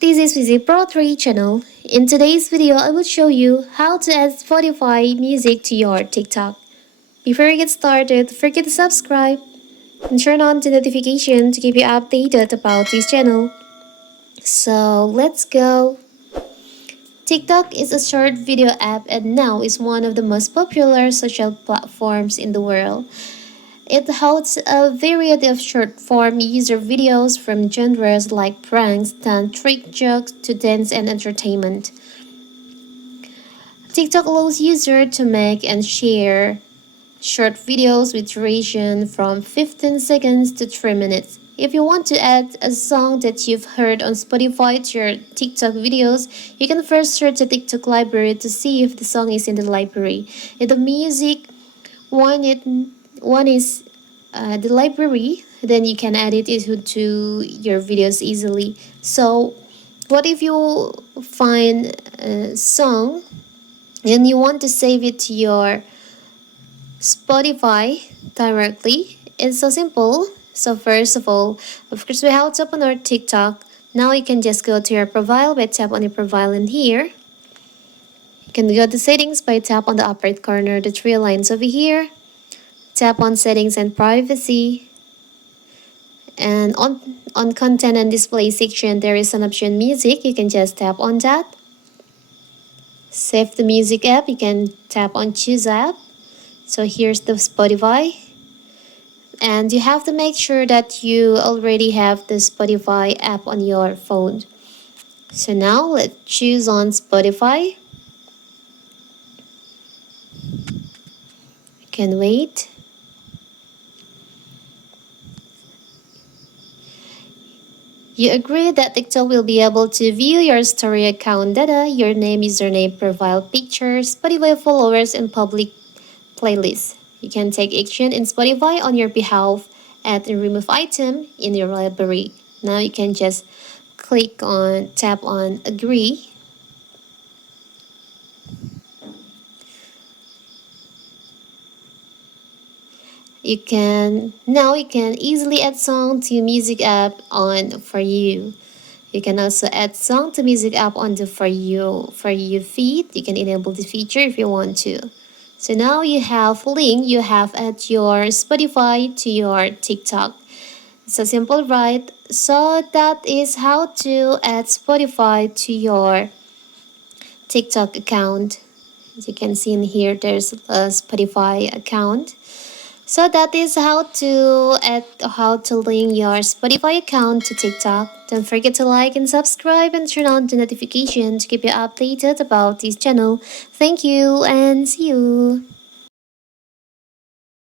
This is Visit Pro 3 channel. In today's video, I will show you how to add Spotify music to your TikTok. Before we get started, don't forget to subscribe and turn on the notification to keep you updated about this channel. So let's go. TikTok is a short video app and now is one of the most popular social platforms in the world. It hosts a variety of short-form user videos from genres like pranks, stunt, trick jokes to dance and entertainment. TikTok allows users to make and share short videos with duration from 15 seconds to 3 minutes. If you want to add a song that you've heard on Spotify to your TikTok videos, you can first search the TikTok library to see if the song is in the library. If the music one is the library, then you can add it into your videos easily. So what if you find a song and you want to save it to your Spotify directly? It's so simple. So first of all, of course, we have to open our TikTok. Now you can just go to your profile by tap on your profile in here. You can go to settings by tap on the upper right corner, the three lines over here. Tap on settings and privacy. And on content and display section, there is an option music. You can just tap on that. Save the music app. You can tap on choose app. So here's the Spotify. And you have to make sure that you already have the Spotify app on your phone. So now let's choose on Spotify. You can wait. You agree that TikTok will be able to view your story account data, your name, username, profile pictures, Spotify followers, and public playlists. You can take action in Spotify on your behalf, add and remove item in your library. Now you can just tap on agree. Now you can easily add song to music app on For You. You can also add song to music app on the For You feed. You can enable this feature if you want to. So now you have link, you have add your Spotify to your TikTok. So simple, right? So that is how to add Spotify to your TikTok account. As you can see in here, there's a Spotify account. So that is how to link your Spotify account to TikTok. Don't forget to like and subscribe and turn on the notification to keep you updated about this channel. Thank you and see you.